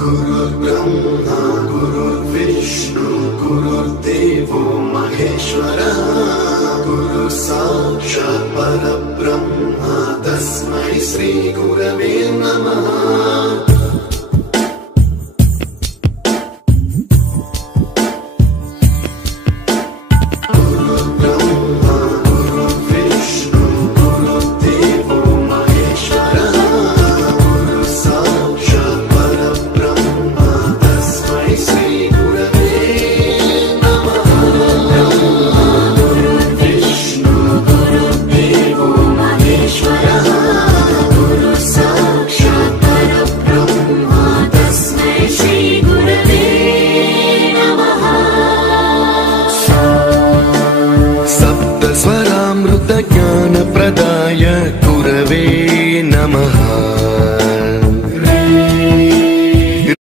गुरुर्ब्रह्मा गुरुर्विष्णु गुरुर्देवो महेश्वरः गुरुः साक्षात् परब्रह्म तस्मै श्री गुरवे नमः।